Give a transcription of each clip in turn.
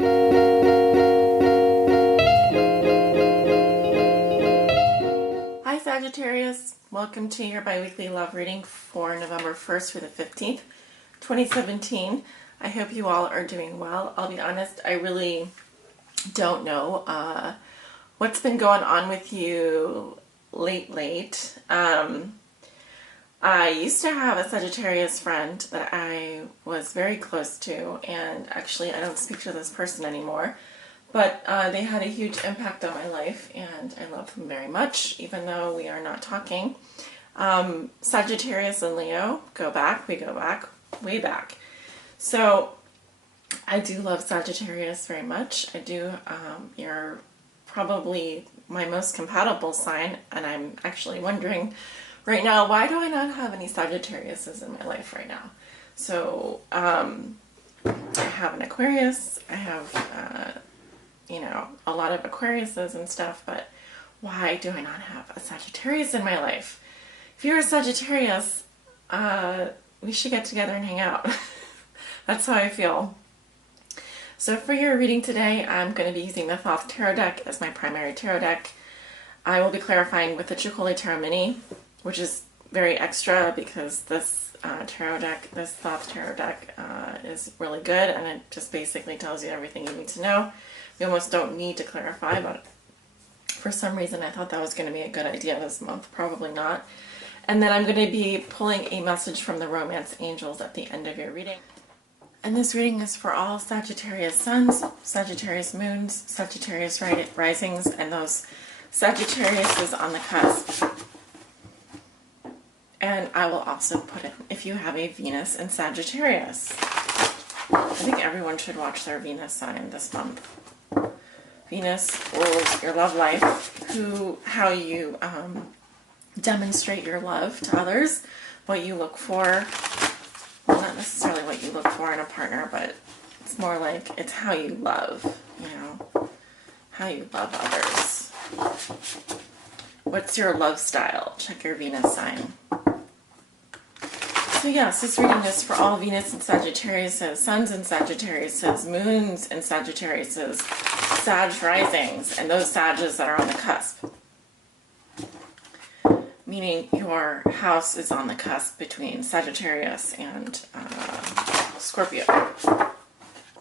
Hi Sagittarius, welcome to your bi-weekly love reading for November 1st through the 15th, 2017. I hope you all are doing well. I'll be honest, I really don't know what's been going on with you lately. I used to have a Sagittarius friend that I was very close to, and actually I don't speak to this person anymore. But they had a huge impact on my life, and I love them very much, even though we are not talking. Sagittarius and Leo go back, we go back, way back. So I do love Sagittarius very much. I do. You're probably my most compatible sign, and I'm actually wondering right now, why do I not have any Sagittariuses in my life right now? So I have an Aquarius, I have a lot of Aquariuses and stuff, but why do I not have a Sagittarius in my life? If you're a Sagittarius, we should get together and hang out. That's how I feel. So for your reading today, I'm going to be using the Thoth Tarot deck as my primary tarot deck. I will be clarifying with the Chikoli Tarot Mini, which is very extra because this this Thoth Tarot deck is really good, and it just basically tells you everything you need to know. You almost don't need to clarify, but for some reason I thought that was going to be a good idea this month. Probably not. And then I'm going to be pulling a message from the Romance Angels at the end of your reading. And this reading is for all Sagittarius suns, Sagittarius moons, Sagittarius risings, and those Sagittariuses on the cusp. And I will also put in if you have a Venus in Sagittarius. I think everyone should watch their Venus sign this month. Venus rules your love life, how you demonstrate your love to others, what you look for. Well, not necessarily what you look for in a partner, but it's more like it's how you love, how you love others. What's your love style? Check your Venus sign. So yes, this reading is for all Venus and Sagittarius, suns and Sagittarius, moons and Sagittarius, Sag risings, and those Sages that are on the cusp. Meaning your house is on the cusp between Sagittarius and Scorpio,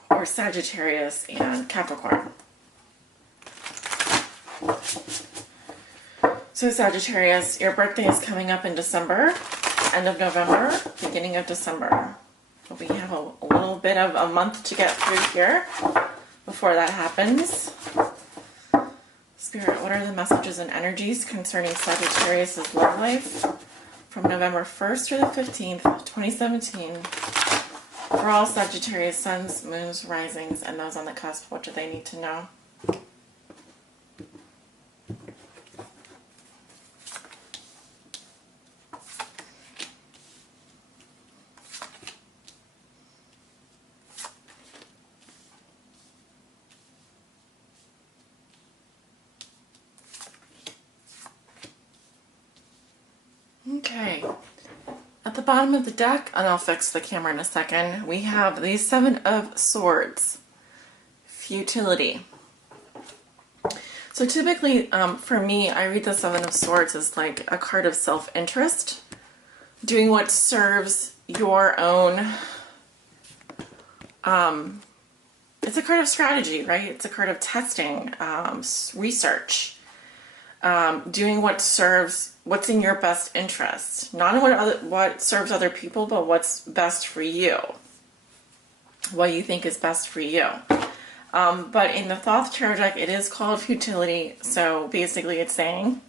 or Sagittarius and Capricorn. So Sagittarius, your birthday is coming up in December, end of November, beginning of December. We have a little bit of a month to get through here before that happens. Spirit, what are the messages and energies concerning Sagittarius' love life from November 1st through the 15th, 2017? For all Sagittarius suns, moons, risings, and those on the cusp, what do they need to know? Okay, at the bottom of the deck, and I'll fix the camera in a second, we have the Seven of Swords, futility. So typically, for me, I read the Seven of Swords as like a card of self-interest, doing what serves your own, it's a card of strategy, right? It's a card of testing, research. Doing what serves, what's in your best interest. Not what serves other people, but what's best for you. What you think is best for you. But in the Thoth Tarot deck, it is called futility. So basically it's saying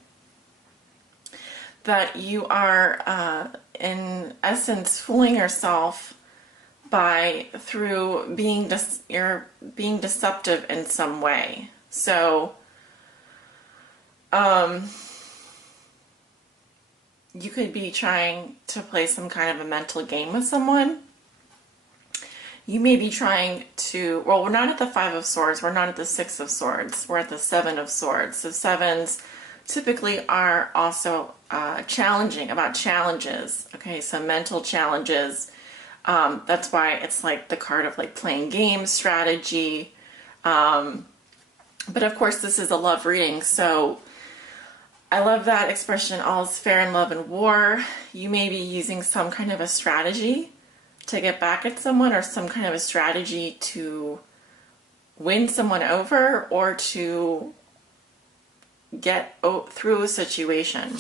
that you are, in essence, fooling yourself through you're being deceptive in some way. So you could be trying to play some kind of a mental game with someone. You may be trying to, well, we're not at the Five of Swords, we're not at the Six of Swords, we're at the Seven of Swords. So sevens typically are also challenging, about challenges. Okay, so mental challenges. That's why it's like the card of like playing games, strategy, But of course, this is a love reading, so I love that expression, all is fair in love and war. You may be using some kind of a strategy to get back at someone, or some kind of a strategy to win someone over, or to get through a situation.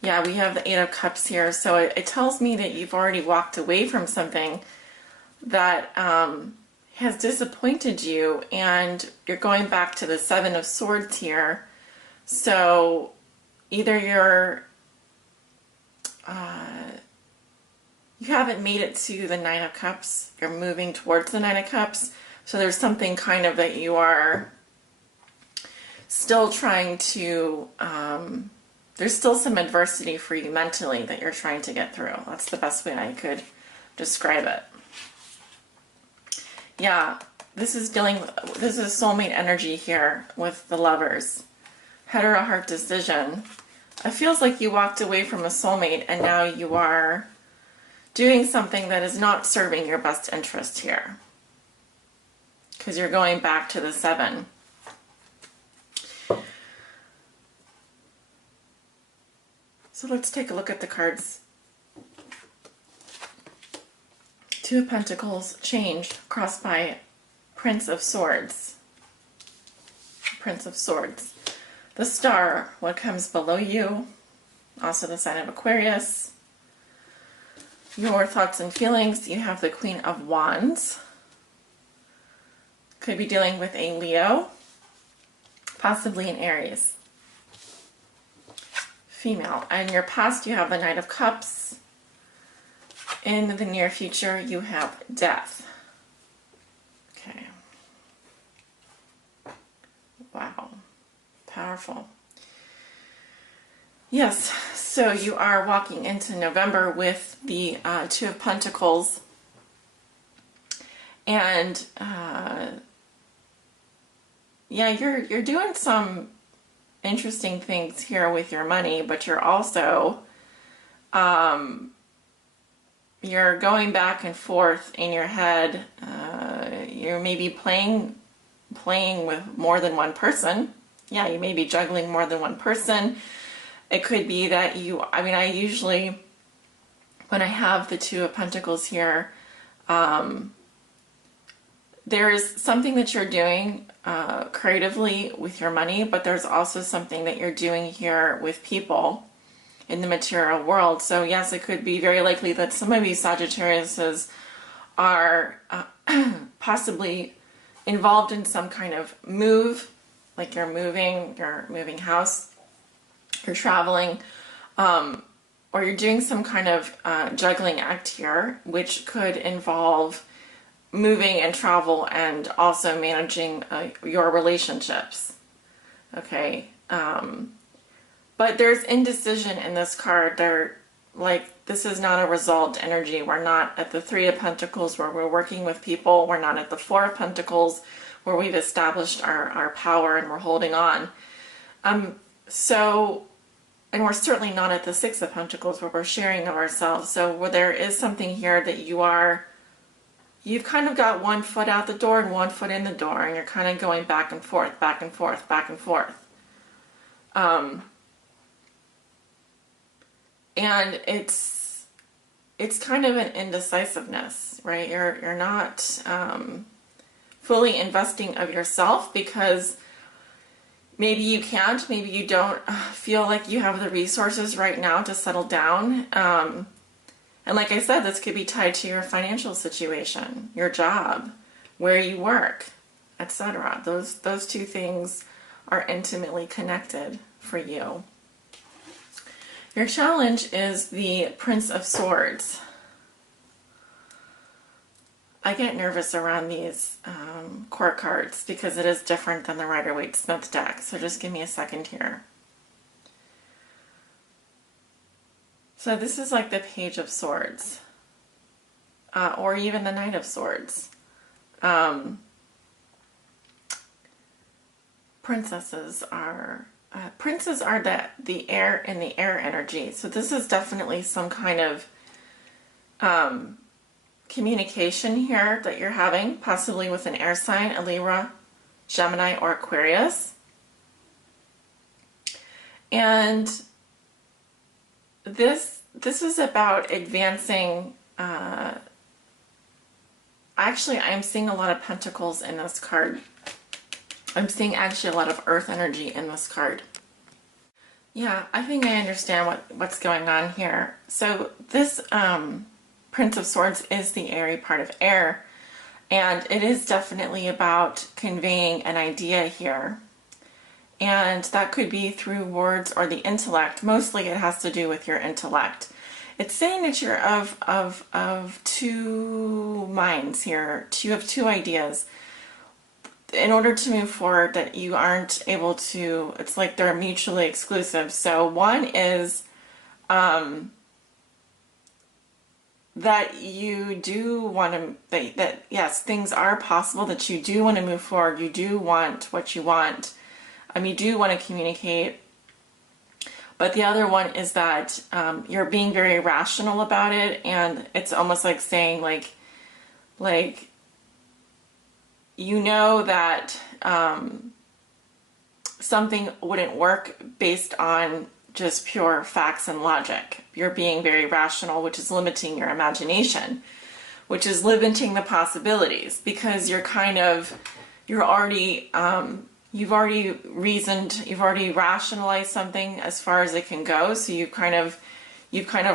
Yeah, we have the Eight of Cups here, so it tells me that you've already walked away from something that has disappointed you, and you're going back to the Seven of Swords here. So either you haven't made it to the Nine of Cups, you're moving towards the Nine of Cups, so there's something kind of that you are still trying to, there's still some adversity for you mentally that you're trying to get through. That's the best way I could describe it. Yeah, this is soulmate energy here with the Lovers. Head or a heart decision. It feels like you walked away from a soulmate and now you are doing something that is not serving your best interest here, because you're going back to the Seven. So let's take a look at the cards. Two of Pentacles, change, crossed by Prince of Swords. Prince of Swords. The Star, what comes below you, also the sign of Aquarius. Your thoughts and feelings, you have the Queen of Wands. Could be dealing with a Leo, possibly an Aries. Female. In your past, you have the Knight of Cups. In the near future, you have Death. Okay. Wow. Powerful. Yes, so you are walking into November with the Two of Pentacles, and yeah, you're doing some interesting things here with your money, but you're also you're going back and forth in your head. You're maybe playing with more than one person. Yeah, you may be juggling more than one person. It could be that I usually, when I have the Two of Pentacles here, there's something that you're doing creatively with your money, but there's also something that you're doing here with people in the material world. So yes, it could be very likely that some of these Sagittariuses are possibly involved in some kind of move, like you're moving house, you're traveling, or you're doing some kind of juggling act here, which could involve moving and travel and also managing your relationships. Okay. But there's indecision in this card. This is not a resolved energy. We're not at the Three of Pentacles where we're working with people. We're not at the Four of Pentacles where we've established our power and we're holding on. And we're certainly not at the Six of Pentacles where we're sharing of ourselves. So where there is something here that you've kind of got one foot out the door and one foot in the door, and you're kind of going back and forth, back and forth, back and forth. And it's kind of an indecisiveness, right? You're not fully investing of yourself because maybe you can't, maybe you don't feel like you have the resources right now to settle down. And like I said, this could be tied to your financial situation, your job, where you work, etc. Those two things are intimately connected for you. Your challenge is the Prince of Swords. I get nervous around these court cards because it is different than the Rider-Waite-Smith deck. So just give me a second here. So this is like the Page of Swords, or even the Knight of Swords. Princes are the air and the air energy. So this is definitely some kind of communication here that you're having, possibly with an air sign, a Libra, Gemini, or Aquarius. And this is about advancing. Actually, I'm seeing a lot of pentacles in this card. I'm seeing actually a lot of earth energy in this card. Yeah, I think I understand what's going on here. So this Prince of Swords is the airy part of air, and it is definitely about conveying an idea here. And that could be through words or the intellect. Mostly it has to do with your intellect. It's saying that you're of two minds here. You have two ideas. In order to move forward, that you aren't able to, it's like they're mutually exclusive. So one is that you do want to, that yes, things are possible, that you do want to move forward, you do want what you want, you do want to communicate. But the other one is that you're being very rational about it, and it's almost like saying like you know that something wouldn't work based on just pure facts and logic. You're being very rational, which is limiting your imagination, which is limiting the possibilities, because you're already you've already reasoned, you've already rationalized something as far as it can go. So you've kind of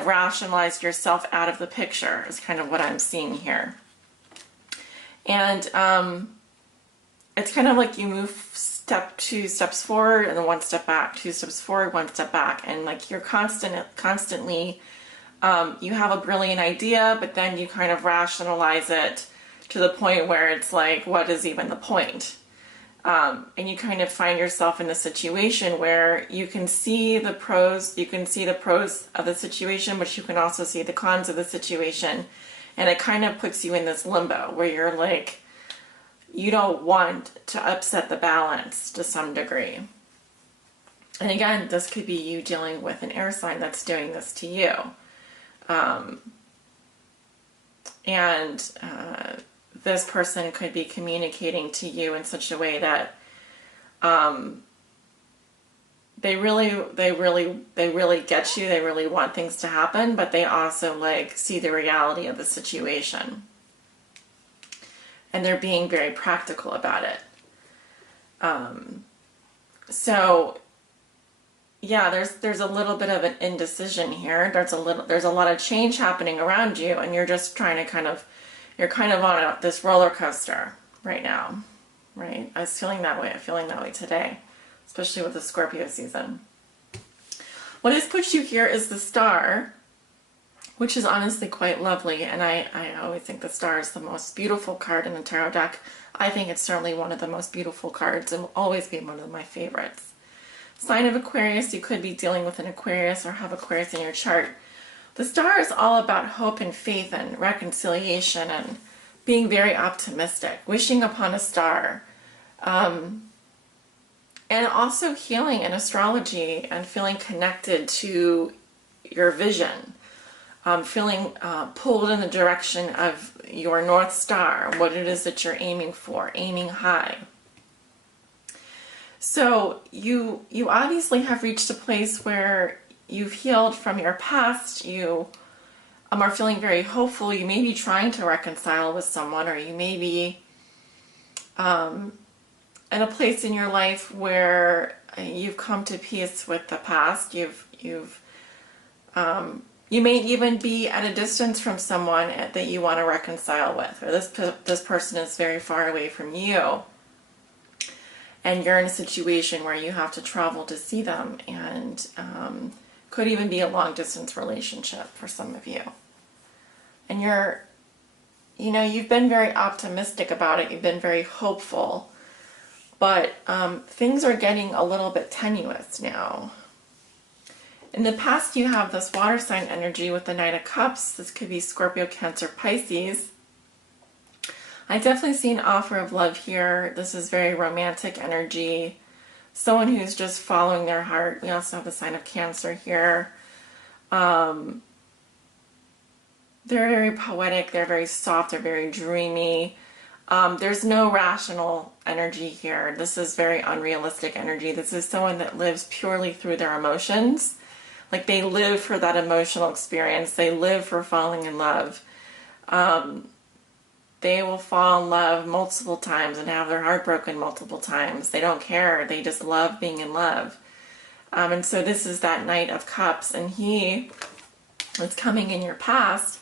rationalized yourself out of the picture, is kind of what I'm seeing here. And it's kind of like you move two steps forward and then one step back, two steps forward, one step back. And like you're constantly, you have a brilliant idea, but then you kind of rationalize it to the point where it's like, what is even the point? And you kind of find yourself in a situation where you can see the pros, of the situation, but you can also see the cons of the situation. And it kind of puts you in this limbo where you're like, you don't want to upset the balance to some degree. And again, this could be you dealing with an air sign that's doing this to you. This person could be communicating to you in such a way that they really get you. They really want things to happen, but they also like see the reality of the situation, and they're being very practical about it. So yeah, there's a little bit of an indecision here. There's a lot of change happening around you, and you're just trying to you're kind of on this roller coaster right now, right? I was feeling that way. I'm feeling that way today, especially with the Scorpio season. What has put you here is the Star, which is honestly quite lovely. And I always think the Star is the most beautiful card in the tarot deck. I think it's certainly one of the most beautiful cards and will always be one of my favorites. Sign of Aquarius, you could be dealing with an Aquarius or have Aquarius in your chart. The Star is all about hope and faith and reconciliation and being very optimistic, wishing upon a star. And also healing in astrology and feeling connected to your vision. Feeling pulled in the direction of your North Star, what it is that you're aiming for, aiming high. So you obviously have reached a place where you've healed from your past. You are feeling very hopeful. You may be trying to reconcile with someone, or you may be in a place in your life where you've come to peace with the past. You may even be at a distance from someone that you want to reconcile with, or this person is very far away from you, and you're in a situation where you have to travel to see them, and could even be a long distance relationship for some of you. And you've been very optimistic about it. You've been very hopeful, but things are getting a little bit tenuous now. In the past, you have this water sign energy with the Knight of Cups. This could be Scorpio, Cancer, Pisces. I definitely see an offer of love here. This is very romantic energy. Someone who's just following their heart. We also have the sign of Cancer here. And also have the sign of Pisces. This could be Scorpio, Cancer, Pisces. I definitely see an offer of love here. This is very romantic energy. Someone who's just following their heart. We also have the sign of Cancer here. We also have the sign of Pisces. This could be Scorpio, Cancer, Pisces. They're very poetic, they're very soft, they're very dreamy. There's no rational energy here. This is very unrealistic energy. This is someone that lives purely through their emotions. Like they live for that emotional experience. They live for falling in love. They will fall in love multiple times and have their heart broken multiple times. They don't care. They just love being in love. And so this is that Knight of Cups, and he is coming in your past.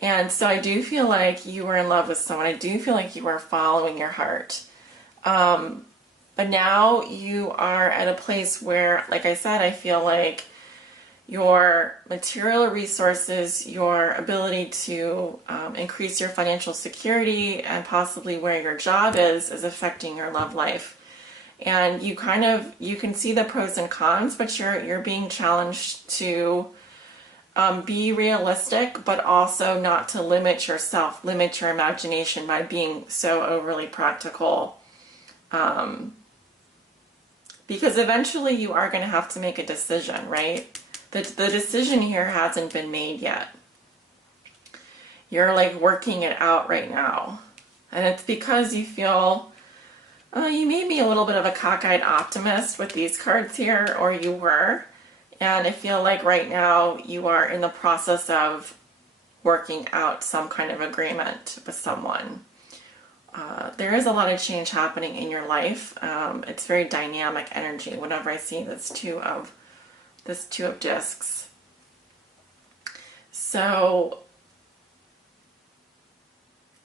And so I do feel like you were in love with someone. I do feel like you were following your heart. But now you are at a place where, like I said, I feel like your material resources, your ability to increase your financial security and possibly where your job is affecting your love life. And you can see the pros and cons, but you're being challenged to be realistic, but also not to limit yourself, limit your imagination by being so overly practical. Because eventually you are going to have to make a decision, right? The decision here hasn't been made yet. You're like working it out right now. And it's because you feel, you may be a little bit of a cockeyed optimist with these cards here, or you were. And I feel like right now you are in the process of working out some kind of agreement with someone. There is a lot of change happening in your life. It's very dynamic energy whenever I see this two of discs. So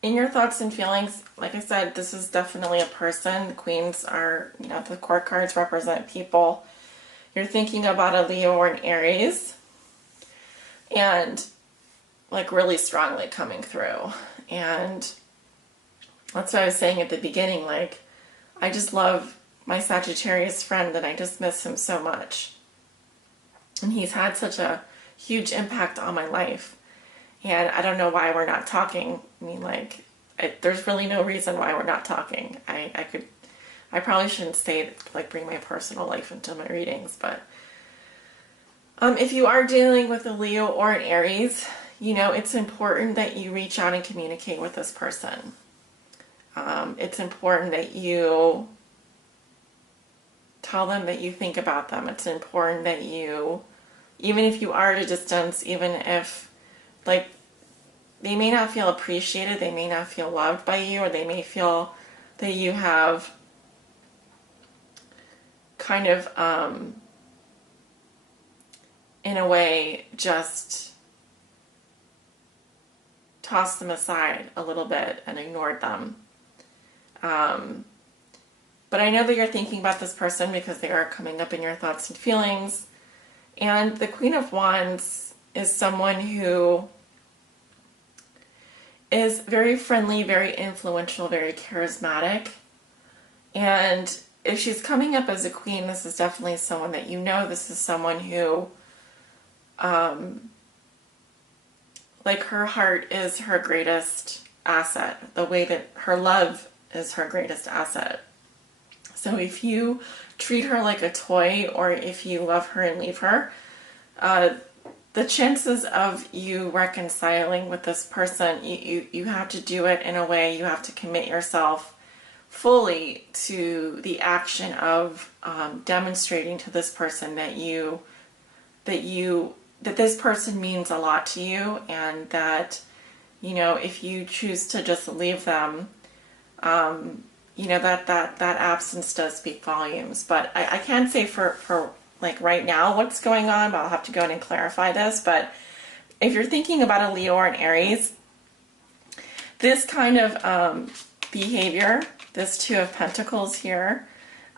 in your thoughts and feelings, like I said, this is definitely a person. The queens are, the court cards represent people. You're thinking about a Leo or an Aries, and like really strongly coming through. And that's what I was saying at the beginning, like I just love my Sagittarius friend and I just miss him so much. And he's had such a huge impact on my life. And I don't know why we're not talking. I mean, like, there's really no reason why we're not talking. I probably shouldn't say, like, bring my personal life into my readings, but if you are dealing with a Leo or an Aries, it's important that you reach out and communicate with this person. It's important that you tell them that you think about them. It's important that you, even if you are at a distance, even if, like, they may not feel appreciated, they may not feel loved by you, or they may feel that you have kind of, in a way, just tossed them aside a little bit and ignored them. But I know that you're thinking about this person because they are coming up in your thoughts and feelings. And the Queen of Wands is someone who is very friendly, very influential, very charismatic. And if she's coming up as a queen, this is definitely someone that this is someone who, like, her heart is her greatest asset. The way that her love is her greatest asset. So if you treat her like a toy, or if you love her and leave her, the chances of you reconciling with this person, you have to do it in a way, you have to commit yourself fully to the action of demonstrating to this person that this person means a lot to you, and that, if you choose to just leave them, that absence does speak volumes. But I can't say for like right now what's going on, but I'll have to go in and clarify this. But if you're thinking about a Leo or an Aries, this kind of behavior, this Two of Pentacles here,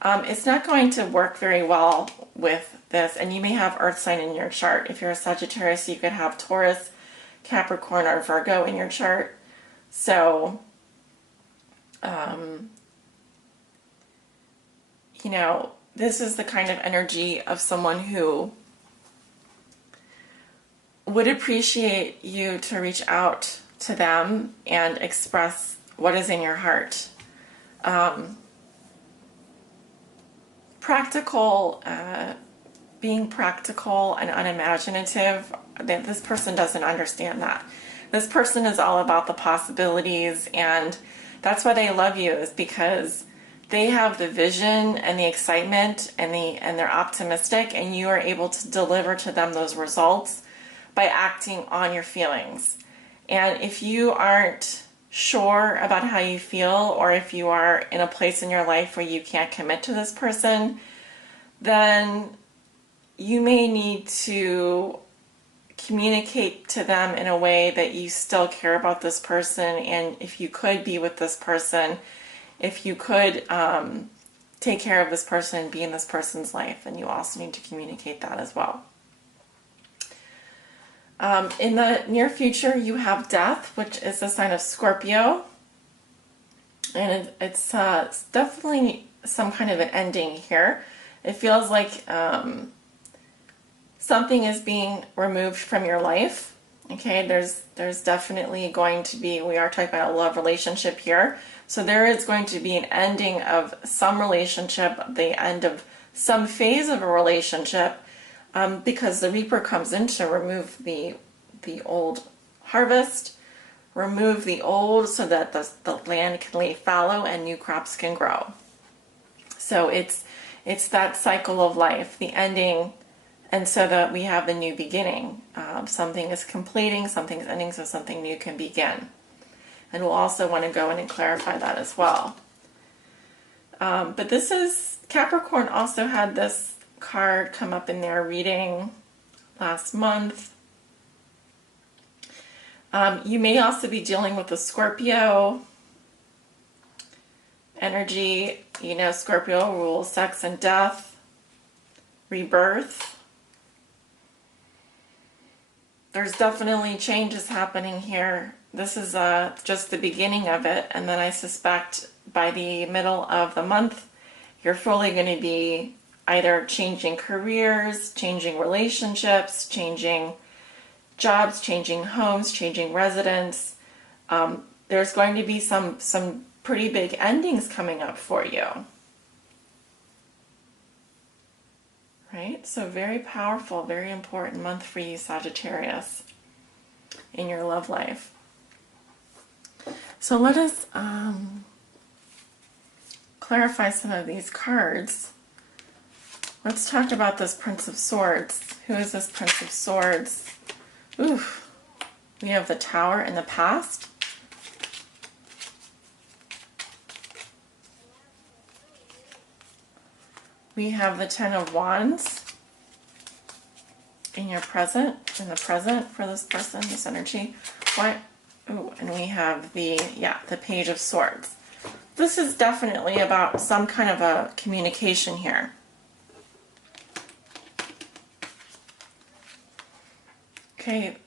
it's not going to work very well with this. And you may have Earth sign in your chart. If you're a Sagittarius, you could have Taurus, Capricorn, or Virgo in your chart. So, this is the kind of energy of someone who would appreciate you to reach out to them and express what is in your heart. Being practical and unimaginative, this person doesn't understand that. This person is all about the possibilities, and that's why they love you, is because they have the vision and the excitement and they're optimistic, and you are able to deliver to them those results by acting on your feelings. And if you aren't sure about how you feel, or if you are in a place in your life where you can't commit to this person, then you may need to communicate to them in a way that you still care about this person, and if you could be with this person, if you could take care of this person, be in this person's life, and you also need to communicate that as well. In the near future, you have death, which is a sign of Scorpio, and it's definitely some kind of an ending here. It feels like something is being removed from your life. Okay, there's definitely going to be, we are talking about a love relationship here, so there is going to be an ending of some relationship, the end of some phase of a relationship, because the Reaper comes in to remove the old harvest, remove the old so that the land can lay fallow and new crops can grow. So it's that cycle of life, the ending, and so that we have the new beginning. Something is completing, something is ending, so something new can begin. And we'll also want to go in and clarify that as well. But this is, Capricorn also had this card come up in their reading last month. You may also be dealing with a Scorpio energy. You know, Scorpio rules sex and death, rebirth. There's definitely changes happening here. This is just the beginning of it, and then I suspect by the middle of the month, you're fully going to be either changing careers, changing relationships, changing jobs, changing homes, changing residence. There's going to be some pretty big endings coming up for you. Right? So very powerful, very important month for you, Sagittarius, in your love life. So let us clarify some of these cards. Let's talk about this Prince of Swords. Who is this Prince of Swords? Oof. We have the Tower in the past. We have the Ten of Wands in your present, in the present for this person, this energy. What? Ooh, and we have the Page of Swords. This is definitely about some kind of a communication here. Okay,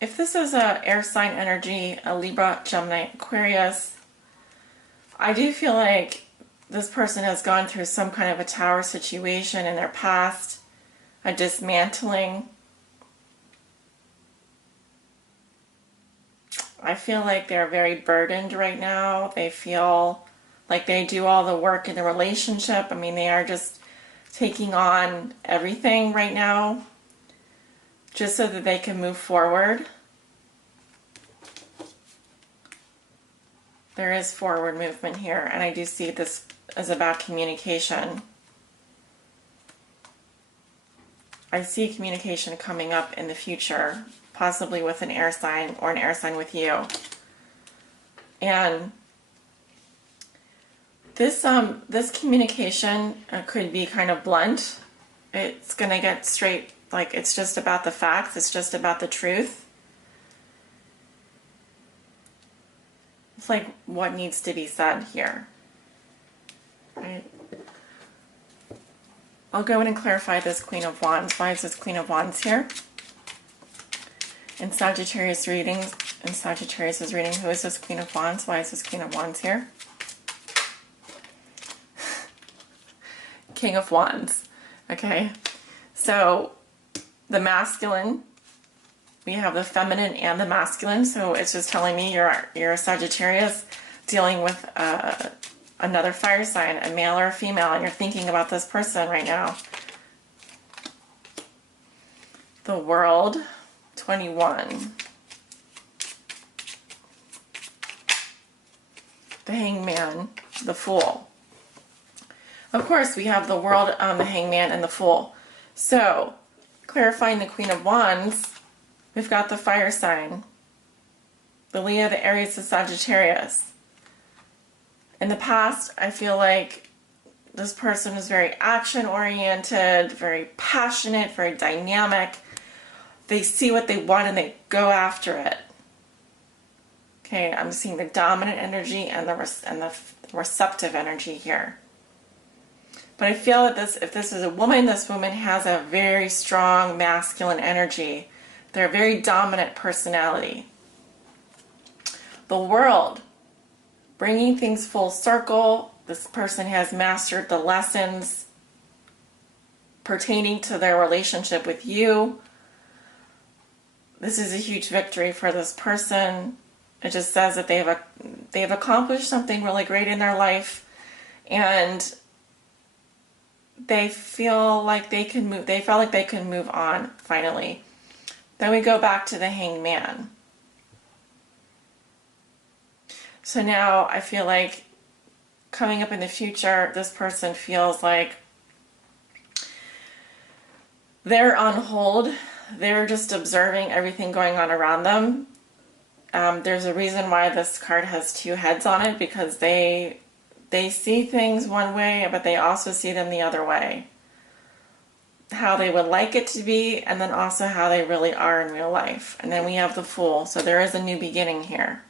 if this is a air sign energy, a Libra, Gemini, Aquarius, I do feel like this person has gone through some kind of a tower situation in their past, a dismantling. I feel like they're very burdened right now. They feel like they do all the work in the relationship. I mean, they are just taking on everything right now just so that they can move forward. There is forward movement here, and I do see this as about communication. I see communication coming up in the future, possibly with an air sign or an air sign with you. And this communication could be kind of blunt. It's going to get straight, like it's just about the facts, it's just about the truth. It's like what needs to be said here. Right? I'll go in and clarify this Queen of Wands. Why is this Queen of Wands here? In Sagittarius readings, in Sagittarius' reading, who is this Queen of Wands? Why is this Queen of Wands here? King of Wands. Okay, so the masculine, we have the feminine and the masculine, so it's just telling me you're a Sagittarius dealing with another fire sign, a male or a female, and you're thinking about this person right now. The World, 21. the Hangman, the Fool. Of course, we have the World, the Hangman, and the Fool. So, clarifying the Queen of Wands, we've got the fire sign, the Leo, the Aries, the Sagittarius. In the past, I feel like this person is very action-oriented, very passionate, very dynamic. They see what they want and they go after it. Okay, I'm seeing the dominant energy and the receptive energy here. But I feel that if this is a woman, this woman has a very strong masculine energy. They're a very dominant personality. The World, bringing things full circle. This person has mastered the lessons pertaining to their relationship with you. This is a huge victory for this person. It just says that they've accomplished something really great in their life, and they feel like they can move. They felt like they can move on finally. Then we go back to the Hangman. So now I feel like coming up in the future, this person feels like they're on hold. They're just observing everything going on around them. There's a reason why this card has two heads on it, because they see things one way, but they also see them the other way. How they would like it to be, and then also how they really are in real life. And then we have the Fool. So there is a new beginning here.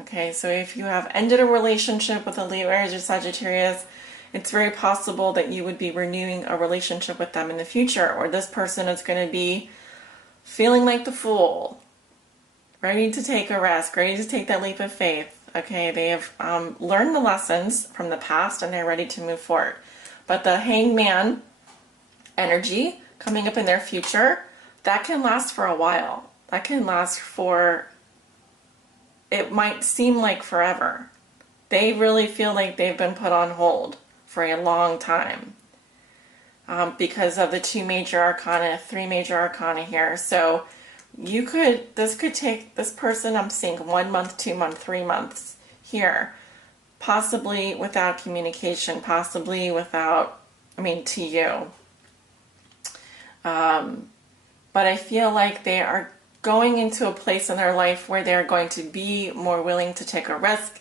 Okay, so if you have ended a relationship with a Leo, Aries, or Sagittarius, it's very possible that you would be renewing a relationship with them in the future, or this person is going to be feeling like the Fool, ready to take a risk, ready to take that leap of faith. Okay, they have learned the lessons from the past and they're ready to move forward. But the Hangman energy coming up in their future, that can last for a while. That can last for, it might seem like forever. They really feel like they've been put on hold for a long time because of the two major arcana, three major arcana here. So this could take this person, I'm seeing 1 month, 2 months, 3 months here, possibly without communication, possibly without, to you. But I feel like they are going into a place in their life where they're going to be more willing to take a risk,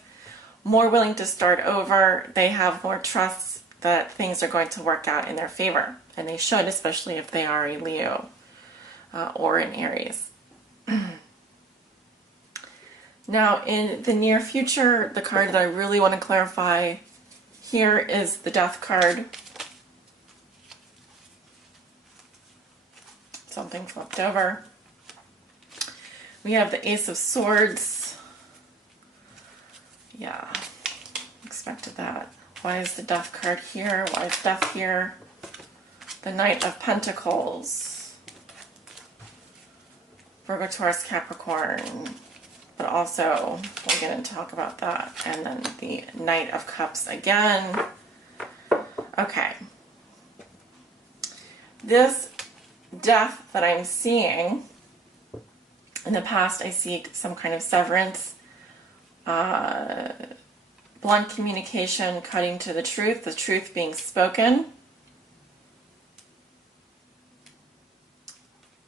more willing to start over. They have more trust that things are going to work out in their favor. And they should, especially if they are a Leo or an Aries. Now, in the near future, the card that I really want to clarify here is the Death card. Something flipped over. We have the Ace of Swords. Yeah, expected that. Why is the Death card here? Why is Death here? The Knight of Pentacles. Virgo, Taurus, Capricorn. But also, we're going to talk about that. And then the Knight of Cups again. Okay. This death that I'm seeing, in the past I see some kind of severance, blunt communication, cutting to the truth being spoken,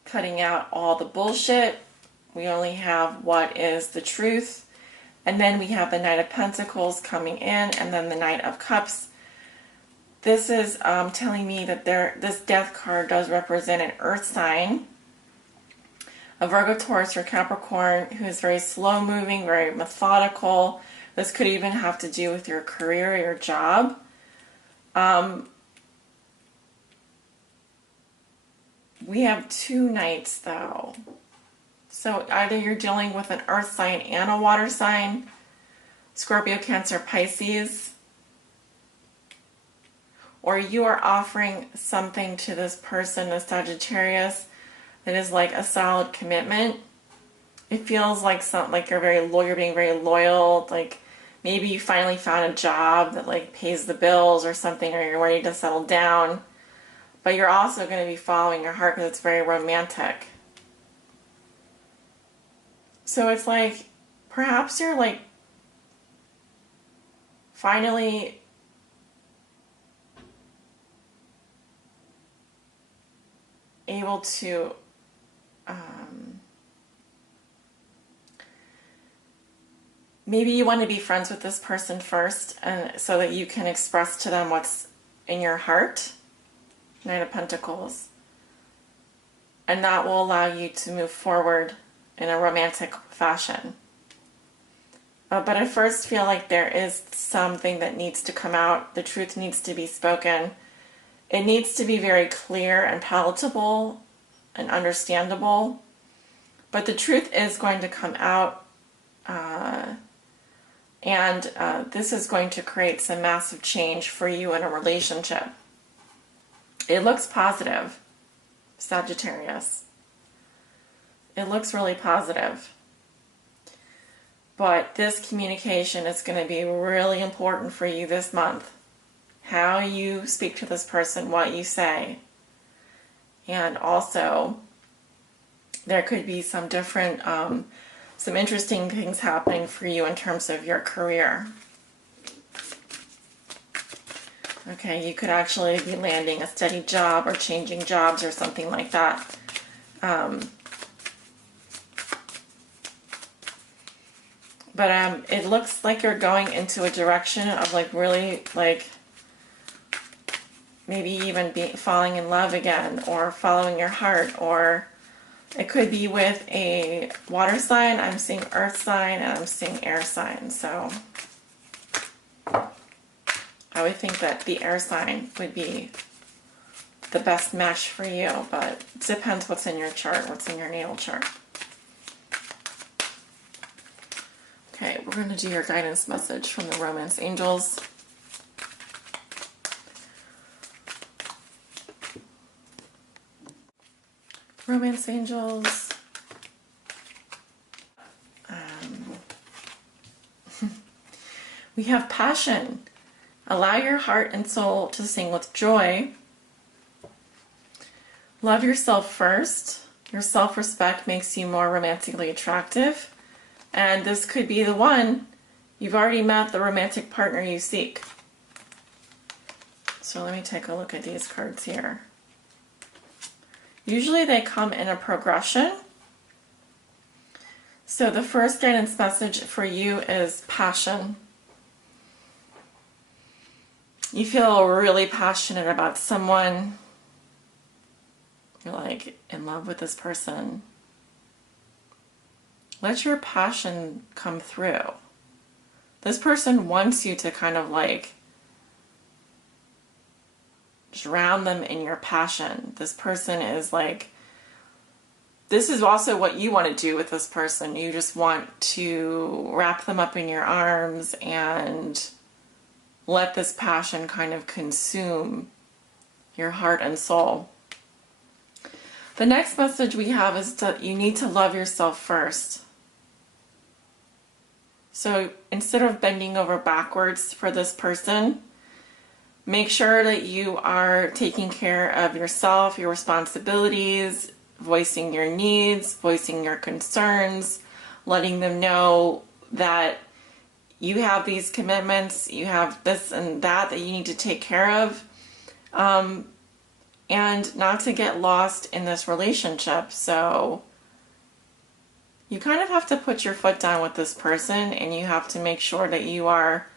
cutting out all the bullshit. We only have what is the truth. And then we have the Knight of Pentacles coming in, and then the Knight of Cups. This is telling me that this Death card does represent an earth sign, a Virgo, Taurus, or Capricorn who is very slow-moving, very methodical. This could even have to do with your career or your job. We have two Knights, though. So either you're dealing with an earth sign and a water sign, Scorpio, Cancer, Pisces, or you are offering something to this person, a Sagittarius, that is like a solid commitment. It feels like you're being very loyal, like maybe you finally found a job that like pays the bills or something, or you're ready to settle down. But you're also going to be following your heart because it's very romantic. So it's like, perhaps you're like finally able to maybe you want to be friends with this person first, and so that you can express to them what's in your heart, Knight of Pentacles, and that will allow you to move forward in a romantic fashion. But I first feel like there is something that needs to come out. The truth needs to be spoken. It needs to be very clear and palatable and understandable. But the truth is going to come out. And this is going to create some massive change for you in a relationship. It looks positive, Sagittarius. It looks really positive. But this communication is going to be really important for you this month. How you speak to this person, what you say. And also, there could be some different, some interesting things happening for you in terms of your career. Okay, you could actually be landing a steady job or changing jobs or something like that. But it looks like you're going into a direction of like really like maybe even falling in love again, or following your heart, or it could be with a water sign. I'm seeing earth sign and I'm seeing air sign. So I would think that the air sign would be the best match for you, but it depends what's in your chart, what's in your natal chart. Okay, we're going to do your guidance message from the Romance Angels. Romance Angels. We have passion. Allow your heart and soul to sing with joy. Love yourself first. Your self-respect makes you more romantically attractive. And this could be the one. You've already met the romantic partner you seek. So let me take a look at these cards here. Usually they come in a progression. So the first guidance message for you is passion. You feel really passionate about someone. You're like in love with this person. Let your passion come through. This person wants you to kind of like drown them in your passion. This person is like, this is also what you want to do with this person. You just want to wrap them up in your arms and let this passion kind of consume your heart and soul. The next message we have is that you need to love yourself first. So instead of bending over backwards for this person, make sure that you are taking care of yourself, your responsibilities, voicing your needs, voicing your concerns, letting them know that you have these commitments, you have this and that you need to take care of, and not to get lost in this relationship. So you kind of have to put your foot down with this person, and you have to make sure that you are,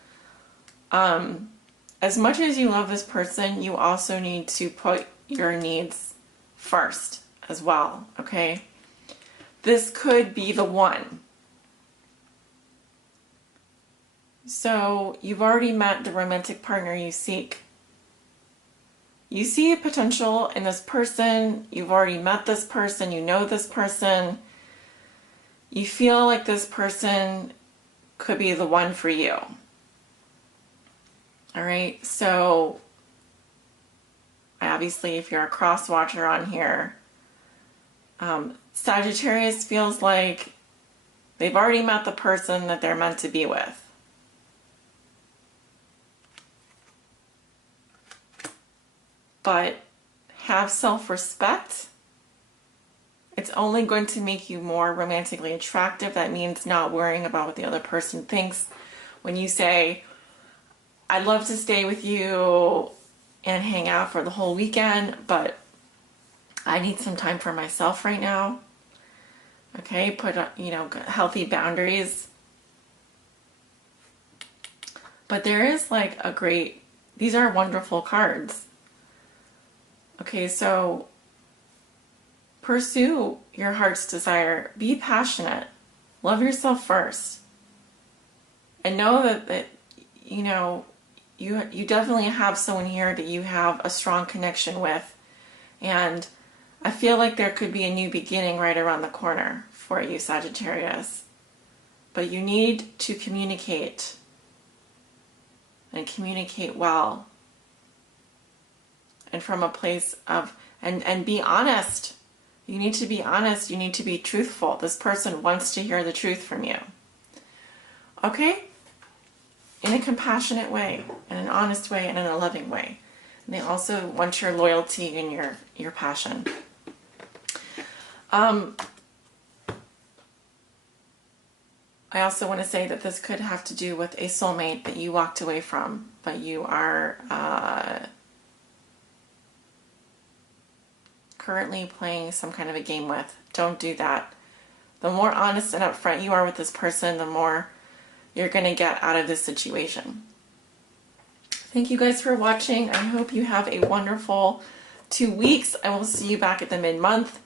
as much as you love this person, you also need to put your needs first as well, okay? This could be the one. So you've already met the romantic partner you seek. You see a potential in this person. You've already met this person. You know this person. You feel like this person could be the one for you. All right, so obviously if you're a cross watcher on here, Sagittarius feels like they've already met the person that they're meant to be with. But have self-respect. It's only going to make you more romantically attractive. That means not worrying about what the other person thinks. When you say, I'd love to stay with you and hang out for the whole weekend, but I need some time for myself right now. Okay, put, healthy boundaries. But there is like these are wonderful cards. Okay, so pursue your heart's desire. Be passionate. Love yourself first. And know that you definitely have someone here that you have a strong connection with. And I feel like there could be a new beginning right around the corner for you, Sagittarius. But you need to communicate. And communicate well. And from a place of, and be honest. You need to be honest. You need to be truthful. This person wants to hear the truth from you. Okay? In a compassionate way, in an honest way, and in a loving way. And they also want your loyalty and your passion. I also want to say that this could have to do with a soulmate that you walked away from, but you are currently playing some kind of a game with. Don't do that. The more honest and upfront you are with this person, the more you're going to get out of this situation. Thank you guys for watching. I hope you have a wonderful 2 weeks. I will see you back at the mid-month.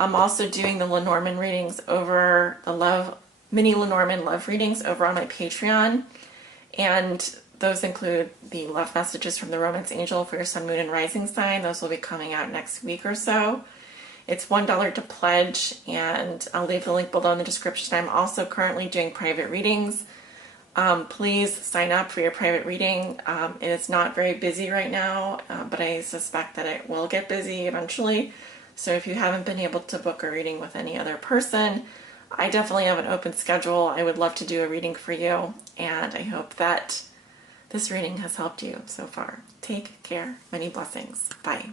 I'm also doing the Lenormand readings over the mini Lenormand love readings over on my Patreon. And those include the love messages from the Romance Angel for your Sun, Moon, and Rising sign. Those will be coming out next week or so. It's $1 to pledge, and I'll leave the link below in the description. I'm also currently doing private readings. Please sign up for your private reading. It is not very busy right now, but I suspect that it will get busy eventually. So if you haven't been able to book a reading with any other person, I definitely have an open schedule. I would love to do a reading for you, and I hope that this reading has helped you so far. Take care. Many blessings. Bye.